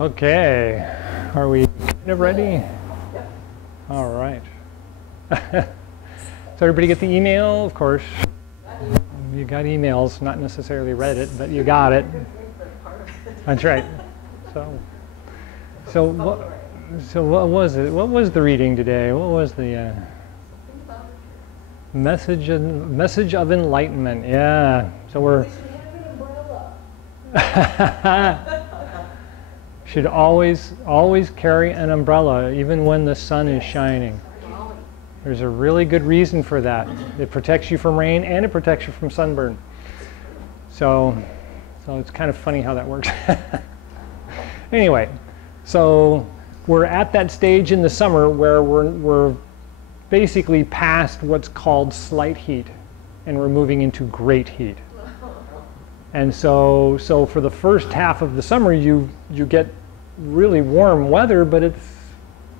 Okay, are we kind of ready? All right. So everybody get the email? Of course. You got emails, not necessarily read it, but you got it. That's right. So what was it? What was the reading today? What was the message of enlightenment? Yeah. So we're should always carry an umbrella, even when the sun is shining. There's a really good reason for that. It protects you from rain and it protects you from sunburn. So it's kind of funny how that works. Anyway, so we're at that stage in the summer where we're basically past what's called slight heat, and we're moving into great heat. And so for the first half of the summer, you get really warm weather, but it's,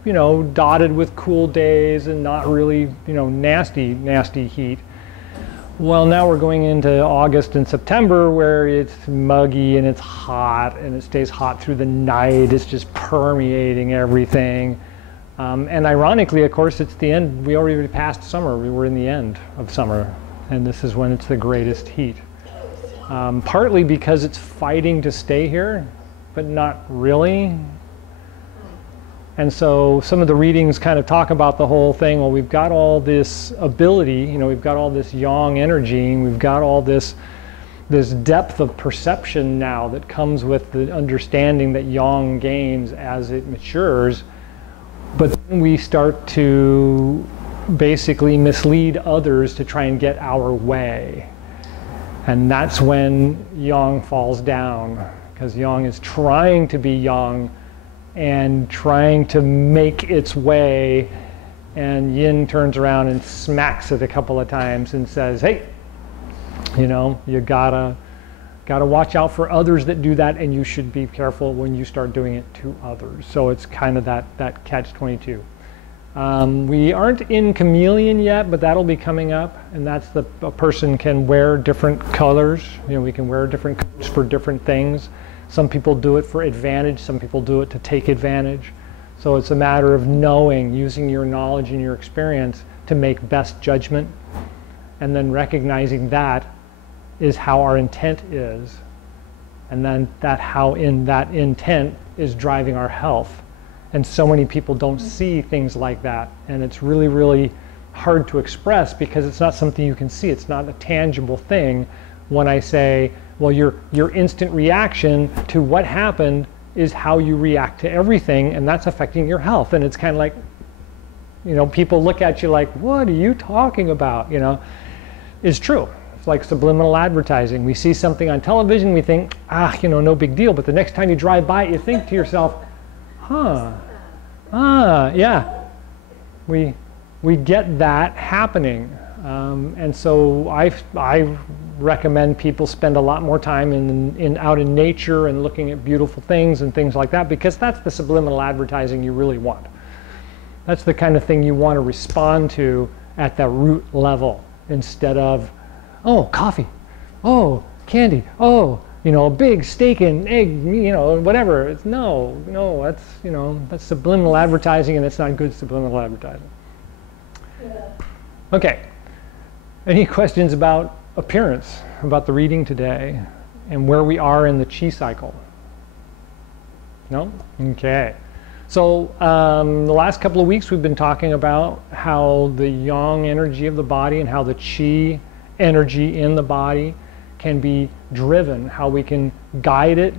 dotted with cool days and not really, nasty heat. Well, now we're going into August and September where it's muggy and it's hot and it stays hot through the night. It's just permeating everything. And ironically, of course, it's the end. We already passed summer. We were in the end of summer, and this is when it's the greatest heat. Partly because it's fighting to stay here, but not really. And so some of the readings kind of talk about the whole thing. Well, we've got all this ability, we've got all this yang energy, and we've got all this depth of perception now that comes with the understanding that yang gains as it matures. But then we start to basically mislead others to try and get our way. And that's when yang falls down, because yang is trying to be yang and trying to make its way, and yin turns around and smacks it a couple of times and says, hey, you gotta watch out for others that do that, and you should be careful when you start doing it to others. So it's kind of that catch-22. We aren't in chameleon yet, but that'll be coming up, and that's a person can wear different colors. We can wear different coats for different things. Some people do it for advantage, some people do it to take advantage. So it's a matter of knowing, using your knowledge and your experience to make best judgment, and then recognizing that is how our intent is, and then how that intent is driving our health. And so many people don't see things like that, and it's really, really hard to express because it's not something you can see. It's not a tangible thing. When I say, well, your instant reaction to what happened is how you react to everything, and that's affecting your health. And it's kind of like, people look at you like, what are you talking about? It's true. It's like subliminal advertising. We see something on television, we think, no big deal. But the next time you drive by it, you think to yourself, yeah, we get that happening. And so I recommend people spend a lot more time out in nature and looking at beautiful things and things like that, because that's the subliminal advertising you really want. That's the kind of thing you want to respond to at the root level, instead of, oh, coffee, oh, candy, oh, big steak and egg, whatever. It's no, that's subliminal advertising, and it's not good subliminal advertising. Yeah. Okay. Any questions about appearance, about the reading today, and where we are in the chi cycle? No? Okay. So the last couple of weeks we've been talking about how the yang energy of the body and how the chi energy in the body can be driven, how we can guide it,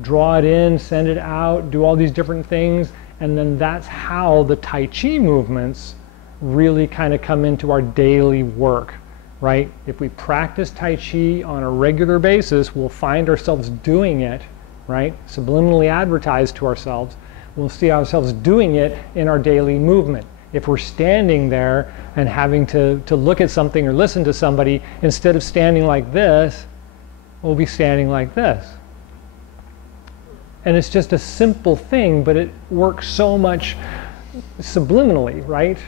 draw it in, send it out, do all these different things, and then that's how the Tai Chi movements really kind of come into our daily work, right? If we practice Tai Chi on a regular basis, we'll find ourselves doing it, right? Subliminally advertised to ourselves. We'll see ourselves doing it in our daily movement. If we're standing there and having to look at something or listen to somebody, instead of standing like this, we'll be standing like this. And it's just a simple thing, but it works so much subliminally, right?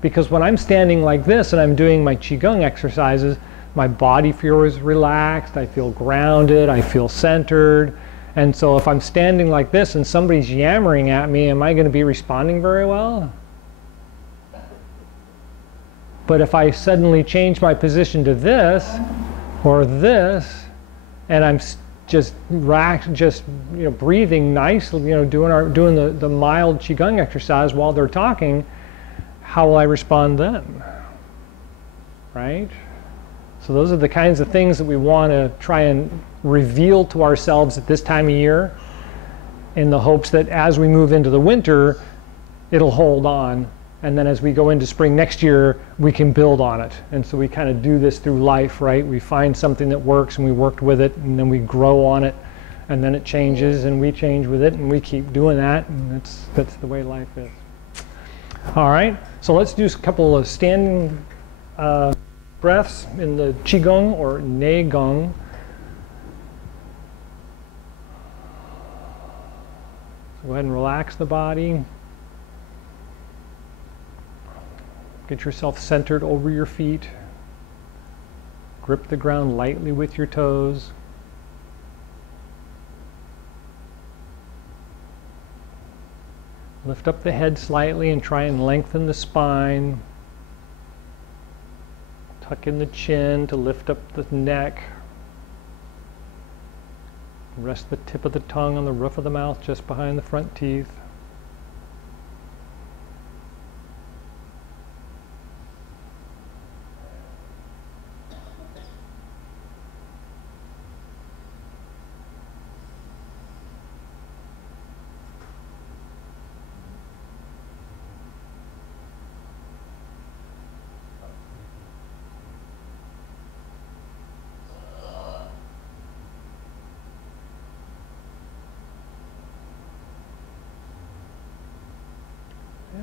Because when I'm standing like this and I'm doing my Chi Gung exercises, my body feels relaxed, I feel grounded, I feel centered, And so if I'm standing like this and somebody's yammering at me, am I going to be responding very well? But if I suddenly change my position to this or this, and I'm just breathing nicely, doing the mild Chi Gung exercise while they're talking, how will I respond then? Right? So those are the kinds of things that we want to try and reveal to ourselves at this time of year, in the hopes that as we move into the winter, it'll hold on. And then as we go into spring next year, we can build on it. And so we kind of do this through life, right? We find something that works and we work with it, and then we grow on it, and then it changes and we change with it, and we keep doing that, and that's the way life is. All right, so let's do a couple of standing breaths in the Chi Gung or Ne Gung. So go ahead and relax the body. Get yourself centered over your feet. Grip the ground lightly with your toes. Lift up the head slightly and try and lengthen the spine. Tuck in the chin to lift up the neck. Rest the tip of the tongue on the roof of the mouth just behind the front teeth.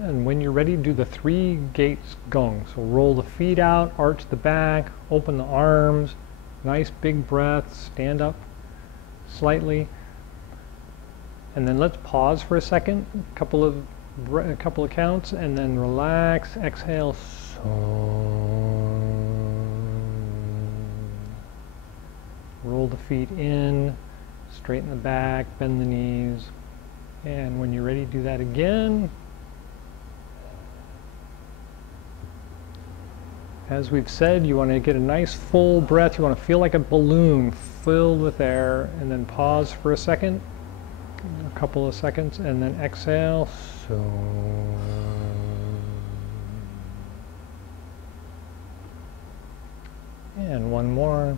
And when you're ready, do the 3 gates gung. So roll the feet out, arch the back, open the arms, nice big breath, stand up slightly. And then let's pause for a second, a couple of counts, and then relax, exhale. Roll the feet in, straighten the back, bend the knees. And when you're ready, do that again. As we've said, you want to get a nice full breath. You want to feel like a balloon filled with air, and then pause for a second, a couple of seconds, and then exhale. And one more.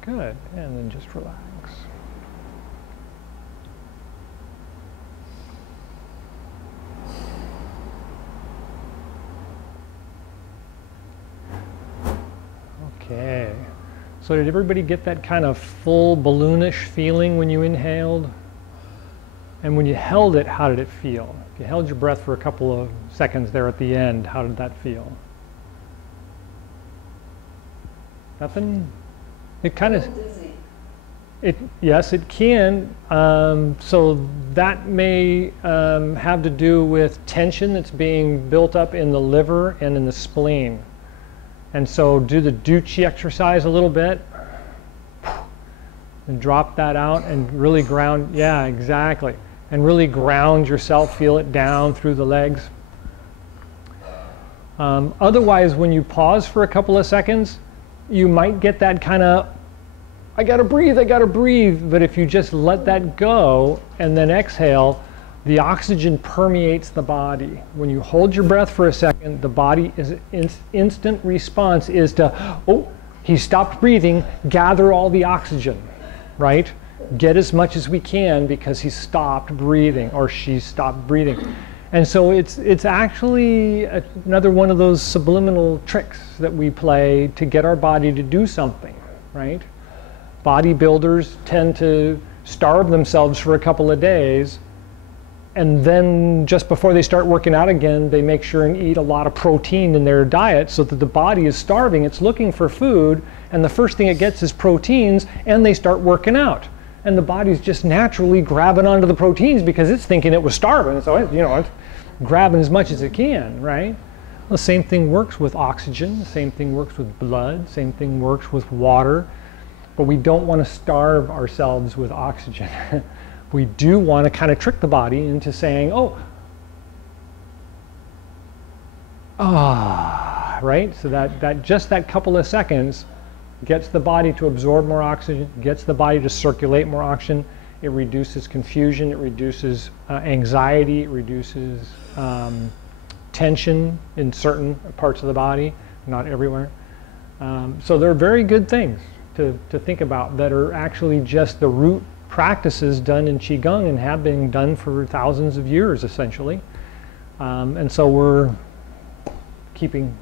Good, and then just relax. Okay, so did everybody get that kind of full balloonish feeling when you inhaled? And when you held it, how did it feel? If you held your breath for a couple of seconds there at the end, how did that feel? Nothing? It kind of, yes, it can. So that may have to do with tension that's being built up in the liver and in the spleen. And so do the Du Chi exercise a little bit and drop that out and really ground, yeah, exactly. And really ground yourself, feel it down through the legs. Otherwise, when you pause for a couple of seconds, you might get that kind of, I gotta breathe, but if you just let that go and then exhale, the oxygen permeates the body. When you hold your breath for a second, the body is instant response is to, oh, he stopped breathing, gather all the oxygen, right? Get as much as we can because he stopped breathing or she stopped breathing. And so it's actually another one of those subliminal tricks that we play to get our body to do something, right? Bodybuilders tend to starve themselves for a couple of days, and then just before they start working out again, they make sure and eat a lot of protein in their diet so that the body is starving. It's looking for food, and the first thing it gets is proteins, and they start working out. And the body's just naturally grabbing onto the proteins because it's thinking it was starving, so it's grabbing as much as it can, right? The same thing works with oxygen, the same thing works with blood, same thing works with water, but we don't want to starve ourselves with oxygen. We do want to kind of trick the body into saying, right? So that just that couple of seconds gets the body to absorb more oxygen, gets the body to circulate more oxygen. It reduces confusion, it reduces anxiety, it reduces tension in certain parts of the body, not everywhere. So they're very good things to think about that are actually just the root practices done in Chi Gung and have been done for thousands of years, essentially. And so we're keeping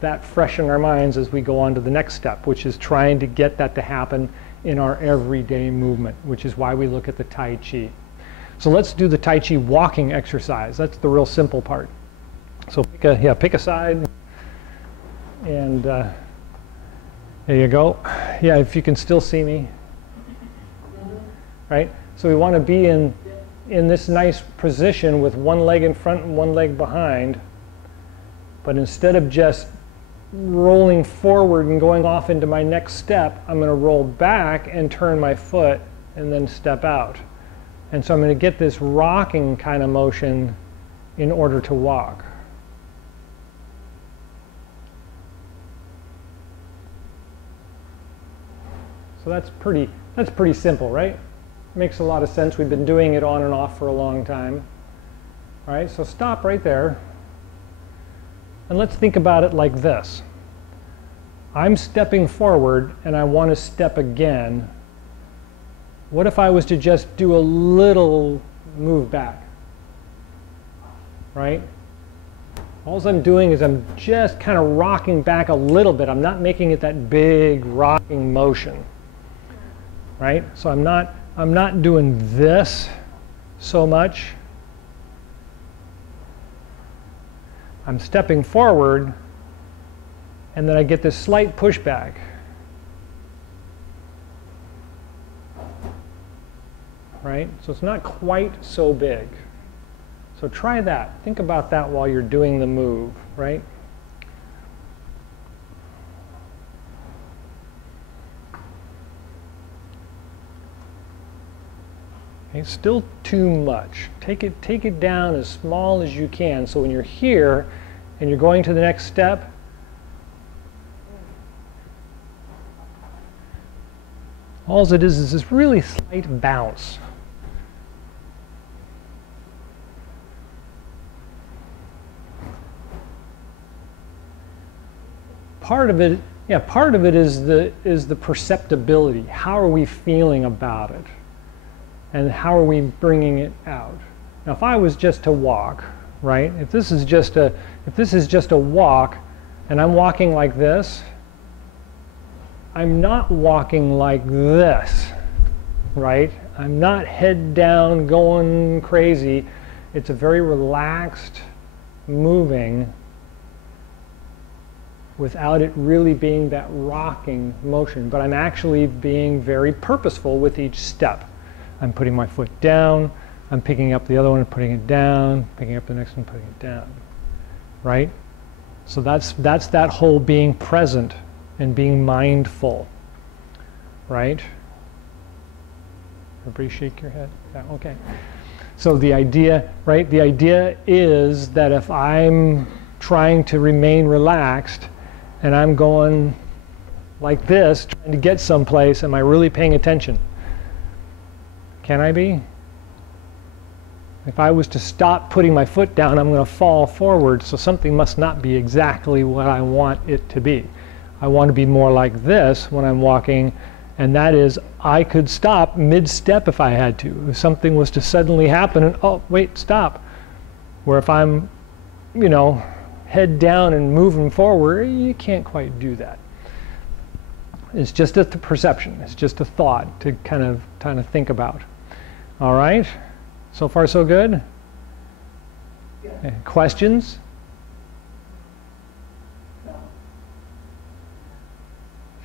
that fresh in our minds as we go on to the next step, which is trying to get that to happen in our everyday movement, which is why we look at the Tai Chi. So let's do the Tai Chi walking exercise. That's the real simple part. So pick a side, and there you go. Yeah, if you can still see me, right? So we want to be in this nice position with one leg in front and one leg behind, but instead of just rolling forward and going off into my next step, I'm going to roll back and turn my foot and then step out. And so I'm going to get this rocking kind of motion in order to walk. So that's pretty simple, right? Makes a lot of sense. We've been doing it on and off for a long time. All right, so stop right there. And let's think about it like this. I'm stepping forward and I want to step again. What if I was to just do a little move back? Right? All I'm doing is I'm just kind of rocking back a little bit. I'm not making it that big rocking motion. Right? So I'm not doing this so much. I'm stepping forward, and then I get this slight pushback. Right? So it's not quite so big. So try that. Think about that while you're doing the move, right? Okay, still too much. Take it down as small as you can. So when you're here and you're going to the next step, all it is this really slight bounce. Part of it is the perceptibility. How are we feeling about it? And how are we bringing it out? Now, if I was just to walk, right? If this is just a walk, and I'm walking like this, I'm not walking like this, right? I'm not head down, going crazy. It's a very relaxed, moving, without it really being that rocking motion. But I'm actually being very purposeful with each step. I'm putting my foot down, I'm picking up the other one and putting it down, picking up the next one, putting it down, right? So that's that whole being present and being mindful, right? Everybody shake your head? Yeah, okay. So the idea, right? The idea is that if I'm trying to remain relaxed and I'm going like this, trying to get someplace, am I really paying attention? Can I be? If I was to stop putting my foot down, I'm going to fall forward, so something must not be exactly what I want it to be. I want to be more like this when I'm walking, and that is, I could stop mid-step if I had to. If something was to suddenly happen, and oh, wait, stop. Where if I'm, head down and moving forward, you can't quite do that. It's just a perception. It's just a thought to kind of think about. All right? So far, so good? Yeah. Questions? No.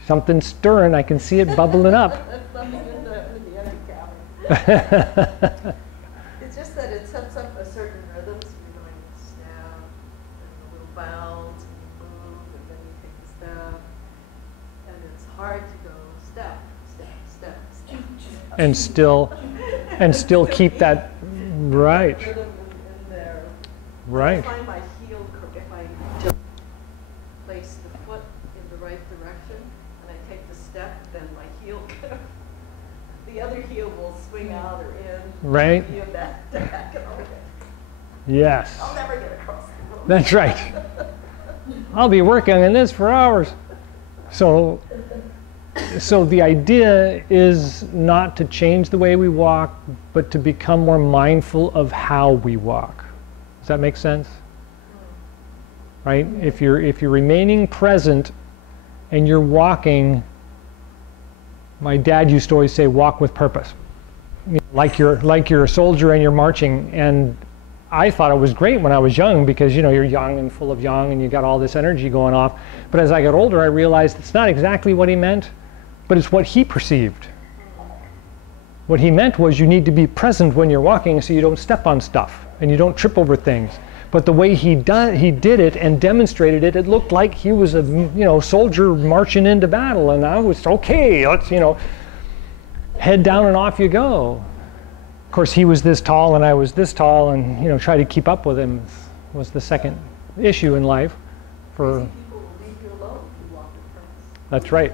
Something's stirring. I can see it bubbling up. Nothing in the energy cavern. It's just that it sets up a certain rhythm. So you're going step, and a little bounce, and you move, and then you take a step. And it's hard to go step, step, step, step. And still keep that right. Rhythm in there. Right. I find my heel, if I just place the foot in the right direction, and I take the step, then my heel, the other heel will swing out or in. Right. Back and over. Yes. I'll never get across the room. That's right. I'll be working on this for hours. So the idea is not to change the way we walk, but to become more mindful of how we walk. Does that make sense? Right? If you're remaining present and you're walking, my dad used to always say, walk with purpose. You know, like you're a soldier and you're marching. And I thought it was great when I was young because, you know, you're young and full of young and you got all this energy going off. But as I got older, I realized it's not exactly what he meant, but it's what he perceived. What he meant was you need to be present when you're walking so you don't step on stuff and you don't trip over things. But the way he did it and demonstrated it, it looked like he was a soldier marching into battle, and I was okay. Let's head down and off you go. Of course, he was this tall and I was this tall, and try to keep up with him was the second issue in life. People will leave you alone if you walk with purpose. That's right.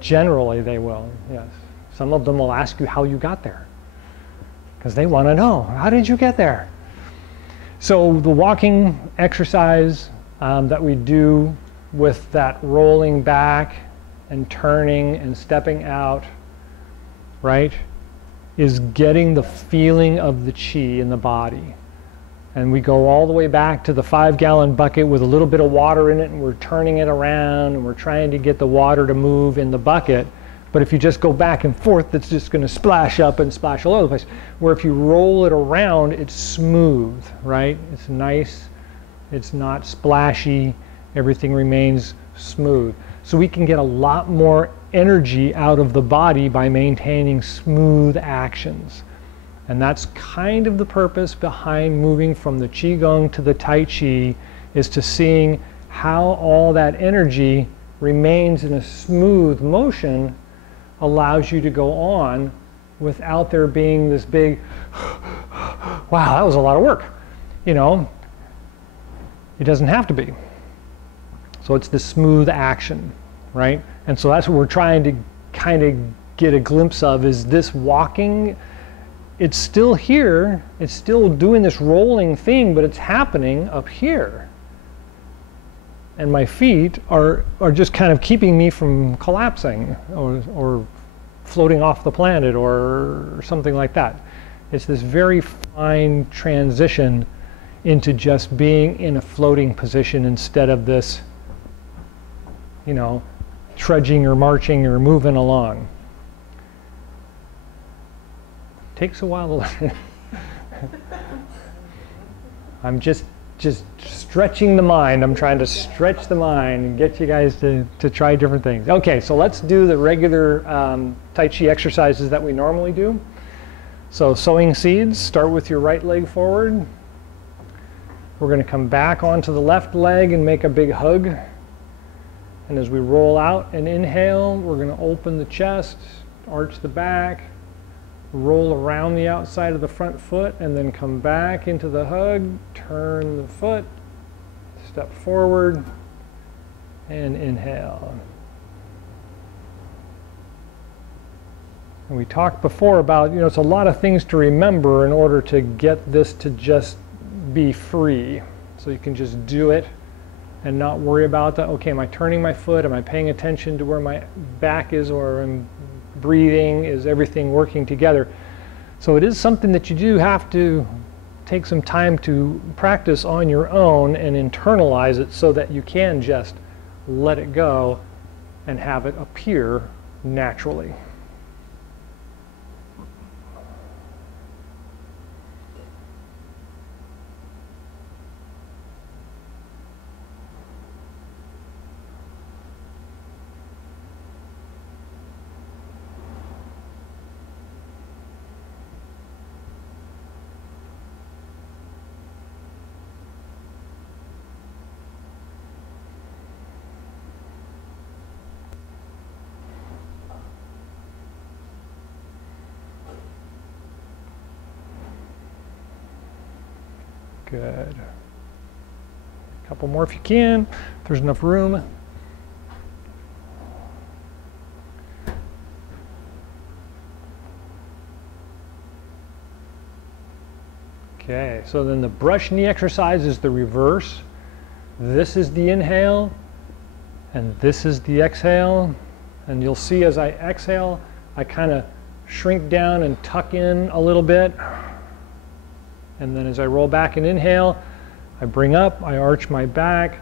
Generally, they will. Yes. Some of them will ask you how you got there, because they want to know, how did you get there? So the walking exercise that we do with that rolling back and turning and stepping out, right, is getting the feeling of the chi in the body. And we go all the way back to the 5-gallon bucket with a little bit of water in it, and we're turning it around, and we're trying to get the water to move in the bucket. But if you just go back and forth, it's just going to splash up and splash all over the place. Where if you roll it around, it's smooth, right? It's nice. It's not splashy. Everything remains smooth. So we can get a lot more energy out of the body by maintaining smooth actions. And that's kind of the purpose behind moving from the Chi Gung to the Tai Chi, is to seeing how all that energy remains in a smooth motion, allows you to go on without there being this big, wow, that was a lot of work. It doesn't have to be. So it's the smooth action, right? And so that's what we're trying to kind of get a glimpse of, is this walking. It's still here, it's still doing this rolling thing, but it's happening up here. And my feet are just kind of keeping me from collapsing or floating off the planet or something like that. It's this very fine transition into just being in a floating position instead of this, trudging or marching or moving along. Takes a while to learn. I'm just stretching the mind. I'm trying to stretch the mind and get you guys to try different things. Okay, so let's do the regular Tai Chi exercises that we normally do. So sowing seeds, start with your right leg forward. We're going to come back onto the left leg and make a big hug. And as we roll out and inhale, we're going to open the chest, arch the back, roll around the outside of the front foot, and then come back into the hug, turn the foot, step forward, and inhale. And we talked before about, it's a lot of things to remember in order to get this to just be free. So you can just do it and not worry about that. Okay, am I turning my foot? Am I paying attention to where my back is, or am breathing? Is everything working together? So it is something that you do have to take some time to practice on your own and internalize it so that you can just let it go and have it appear naturally. Good. A couple more if you can, if there's enough room. Okay, so then the brush knee exercise is the reverse. This is the inhale, and this is the exhale. And you'll see as I exhale, I kind of shrink down and tuck in a little bit. And then as I roll back and inhale, I bring up, I arch my back.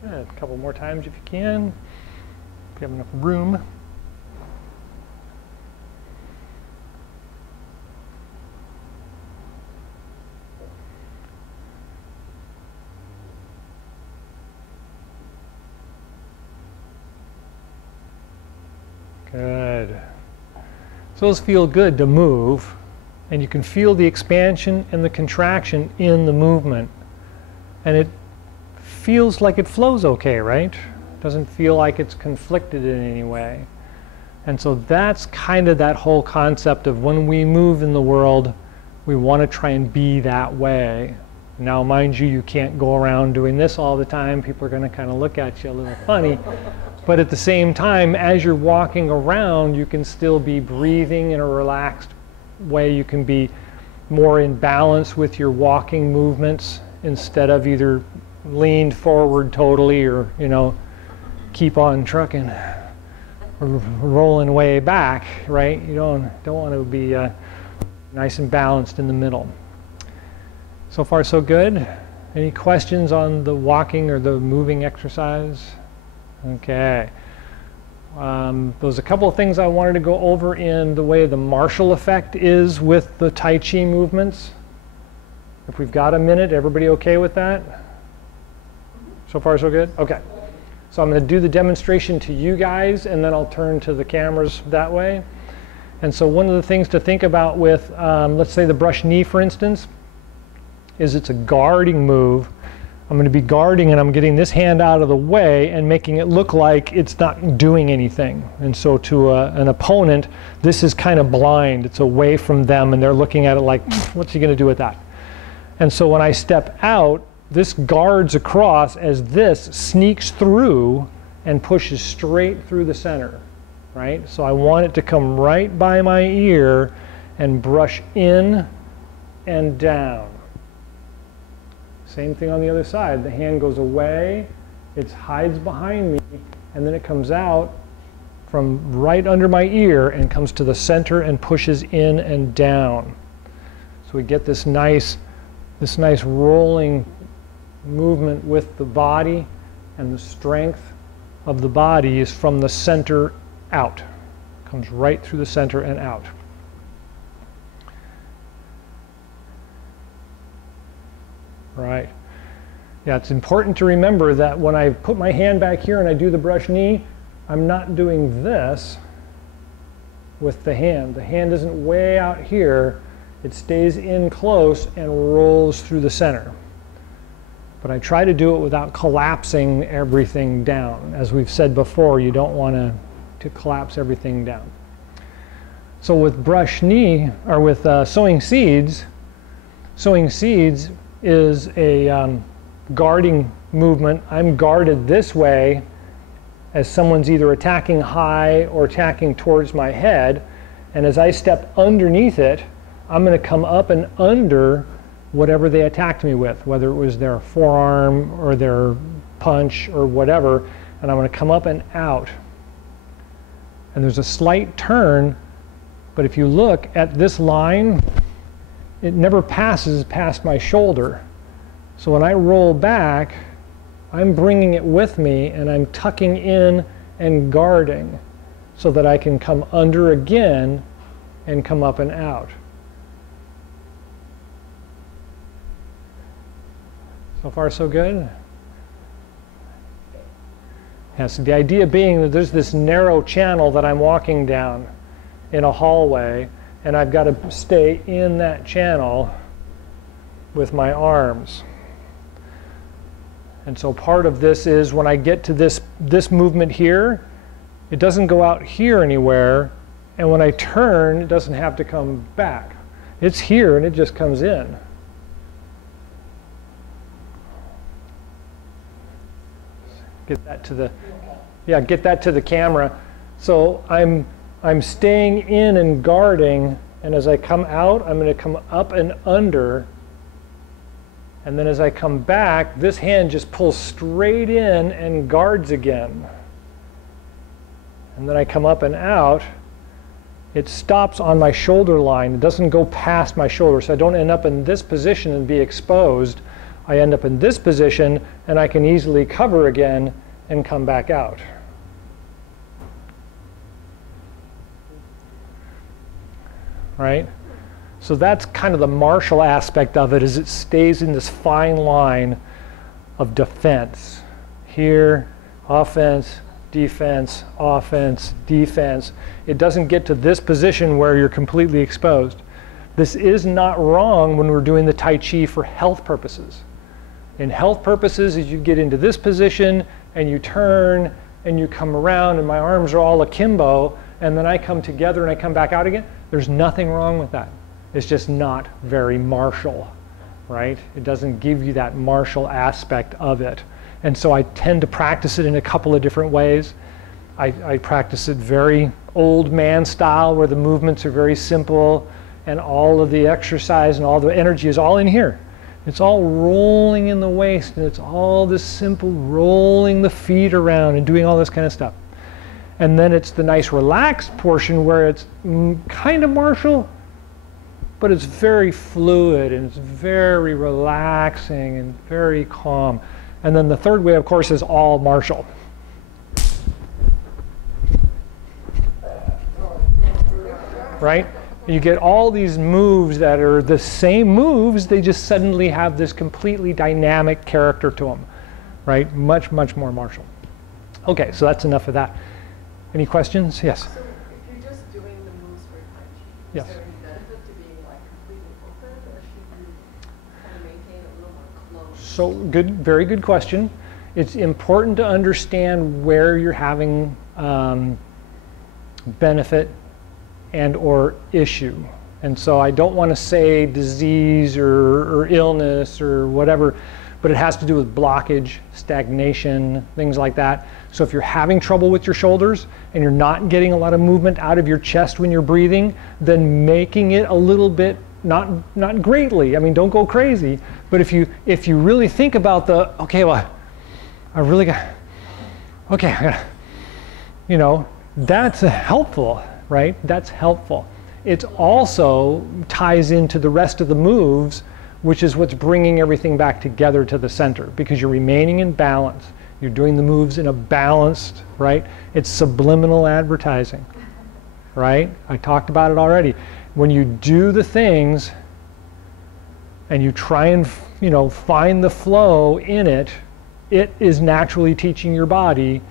Good. A couple more times if you can, if you have enough room. Good. So those feel good to move, and you can feel the expansion and the contraction in the movement. And it feels like it flows okay, right? Doesn't feel like it's conflicted in any way. And so that's kind of that whole concept of when we move in the world, we want to try and be that way. Now, mind you, you can't go around doing this all the time. People are going to kind of look at you a little funny. But at the same time, as you're walking around, you can still be breathing in a relaxed way. You can be more in balance with your walking movements instead of either leaned forward totally or, you know, keep on trucking, or rolling way back, right? You don't want to be nice and balanced in the middle. So far, so good. Any questions on the walking or the moving exercise? Okay. There's a couple of things I wanted to go over in the way the martial effect is with the Tai Chi movements. If we've got a minute, everybody okay with that? So far, so good? Okay. So I'm going to do the demonstration to you guys, and then I'll turn to the cameras that way. And so one of the things to think about with, let's say the brush knee, for instance, is it's a guarding move. I'm going to be guarding, and I'm getting this hand out of the way and making it look like it's not doing anything. And so to an opponent, this is kind of blind. It's away from them, and they're looking at it like, what's he going to do with that? And so when I step out, this guards across as this sneaks through and pushes straight through the center, right? So I want it to come right by my ear and brush in and down. Same thing on the other side. The hand goes away, it hides behind me, and then it comes out from right under my ear and comes to the center and pushes in and down. So we get this nice rolling movement with the body, and the strength of the body is from the center out. Comes right through the center and out. Right. Yeah, it's important to remember that when I put my hand back here and I do the brush knee, I'm not doing this with the hand. The hand isn't way out here. It stays in close and rolls through the center. But I try to do it without collapsing everything down. As we've said before, you don't want to collapse everything down. So with brush knee, or with sowing seeds is a guarding movement. I'm guarded this way as someone's either attacking high or attacking towards my head. And as I step underneath it, I'm going to come up and under whatever they attacked me with, whether it was their forearm or their punch or whatever, and I'm going to come up and out. And there's a slight turn, but if you look at this line, it never passes past my shoulder. So when I roll back, I'm bringing it with me and I'm tucking in and guarding so that I can come under again and come up and out. So far, so good? Yes, the idea being that there's this narrow channel that I'm walking down in a hallway, and I've got to stay in that channel with my arms. And so part of this is when I get to this movement here, it doesn't go out here anywhere, and when I turn, it doesn't have to come back. It's here and it just comes in. Get that to the, yeah, get that to the camera. So I'm staying in and guarding, and as I come out, I'm going to come up and under. And then as I come back, this hand just pulls straight in and guards again. And then I come up and out. It stops on my shoulder line. It doesn't go past my shoulder, so I don't end up in this position and be exposed. I end up in this position, and I can easily cover again and come back out. Right? So that's kind of the martial aspect of it, is it stays in this fine line of defense. Here, offense, defense, offense, defense. It doesn't get to this position where you're completely exposed. This is not wrong when we're doing the Tai Chi for health purposes. In health purposes, as you get into this position and you turn and you come around and my arms are all akimbo and then I come together and I come back out again, there's nothing wrong with that. It's just not very martial, right? It doesn't give you that martial aspect of it. And so I tend to practice it in a couple of different ways. I practice it very old man style, where the movements are very simple and all of the exercise and all the energy is all in here. It's all rolling in the waist, and it's all this simple rolling the feet around and doing all this kind of stuff. And then it's the nice relaxed portion where it's kind of martial, but it's very fluid and it's very relaxing and very calm. And then the third way, of course, is all martial. Right? You get all these moves that are the same moves, they just suddenly have this completely dynamic character to them. Right? Much, much more martial. Okay, so that's enough of that. Any questions? Yes? So if you're just doing the moves for Tai Chi, yes. Is there any benefit to being like completely open, or should you kind of maintain a little more close? So good, very good question. It's important to understand where you're having benefit and or issue. And so I don't want to say disease or illness or whatever, but it has to do with blockage, stagnation, things like that. So if you're having trouble with your shoulders and you're not getting a lot of movement out of your chest when you're breathing, then making it a little bit, not greatly, I mean, don't go crazy, but if you really think about the, okay, well, I really got, okay, I gotta, you know, that's helpful, right? That's helpful. It also ties into the rest of the moves, which is what's bringing everything back together to the center, because you're remaining in balance. You're doing the moves in a balanced, right? It's subliminal advertising, right? I talked about it already. When you do the things and you try and, you know, find the flow in it, it is naturally teaching your body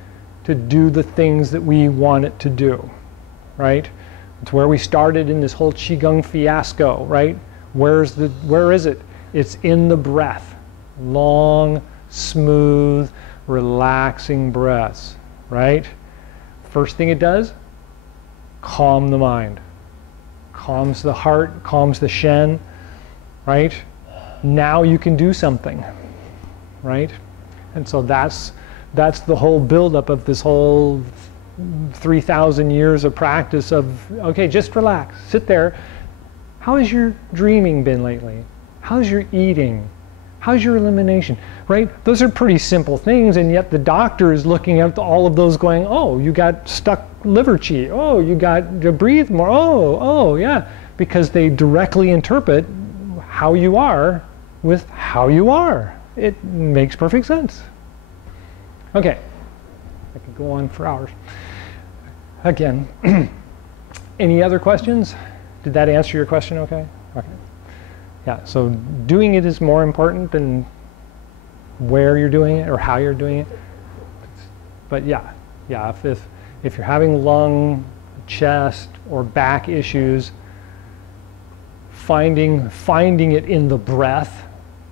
to do the things that we want it to do, right? It's where we started in this whole Chi Gung fiasco, right? Where is it? It's in the breath. Long, smooth, relaxing breaths, right? First thing it does, calm the mind. Calms the heart, calms the Shen, right? Now you can do something, right? And so that's the whole buildup of this whole 3,000 years of practice of, okay, just relax, sit there. How has your dreaming been lately? How's your eating? How's your elimination? Right? Those are pretty simple things, and yet the doctor is looking at all of those going, oh, you got stuck liver chi. Oh, you got to breathe more. Oh, yeah. Because they directly interpret how you are with how you are. It makes perfect sense. Okay. I could go on for hours. Again, any other questions? Did that answer your question okay? Okay. Yeah, so doing it is more important than where you're doing it or how you're doing it. But yeah, if you're having lung, chest, or back issues, finding it in the breath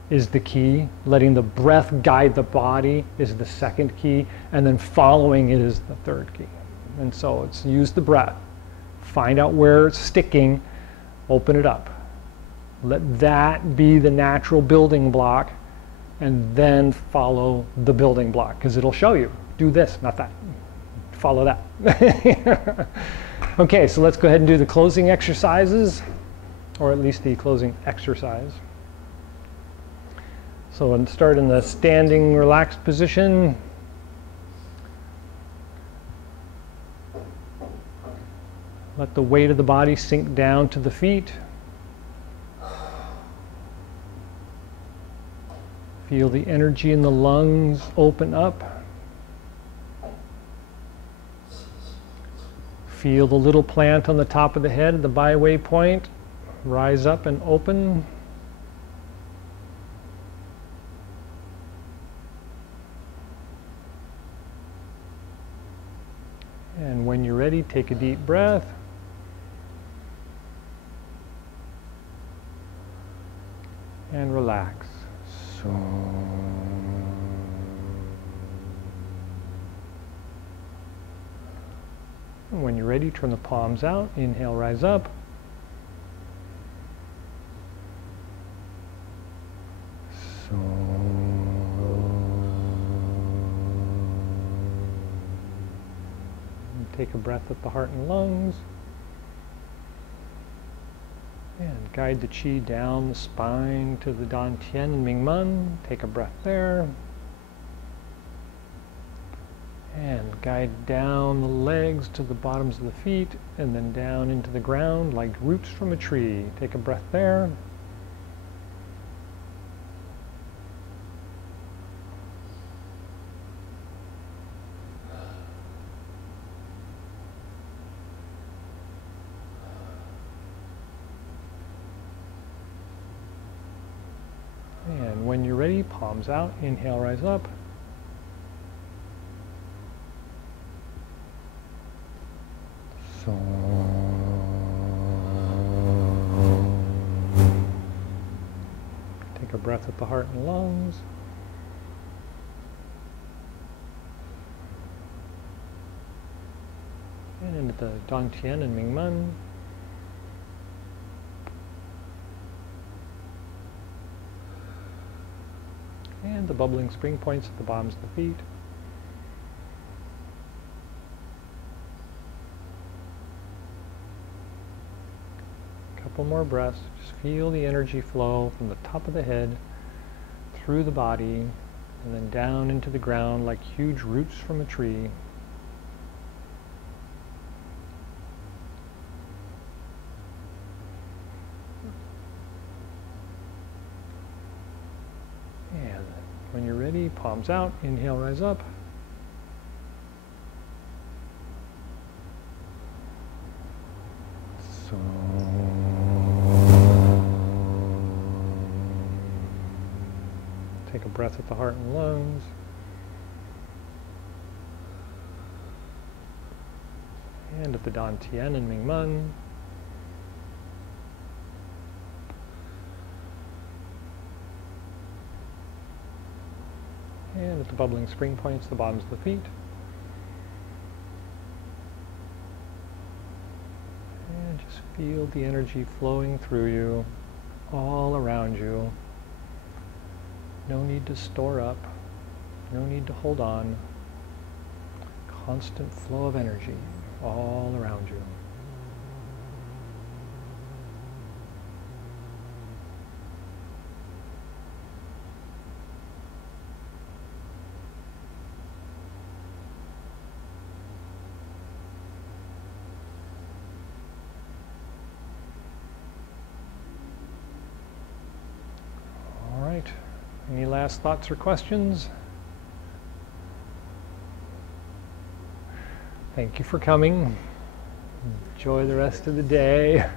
is the key. Letting the breath guide the body is the second key, and then following it is the third key. And so it's use the breath. Find out where it's sticking, open it up. Let that be the natural building block, and then follow the building block, because it'll show you. Do this, not that. Follow that. Okay, so let's go ahead and do the closing exercises, or at least the closing exercise. So we'll start in the standing relaxed position. Let the weight of the body sink down to the feet. Feel the energy in the lungs open up. Feel the little plant on the top of the head, the byway point, rise up and open. And when you're ready, take a deep breath. And relax. So. And when you're ready, turn the palms out. Inhale, rise up. So. And take a breath at the heart and lungs. And guide the chi down the spine to the Dantian and Mingmen. Take a breath there. And guide down the legs to the bottoms of the feet, and then down into the ground like roots from a tree. Take a breath there. And when you're ready, palms out, inhale, rise up. So. Take a breath at the heart and lungs. And into the Dantian and Mingmen. And the bubbling spring points at the bottoms of the feet. Couple more breaths. Just feel the energy flow from the top of the head through the body and then down into the ground like huge roots from a tree. And when you're ready, palms out, inhale, rise up. So. Take a breath at the heart and lungs. And at the Dantian and Mingmen. And at the bubbling spring points, the bottoms of the feet. And just feel the energy flowing through you, all around you. No need to store up, no need to hold on. Constant flow of energy all around you. last thoughts or questions? Thank you for coming. Enjoy the rest of the day.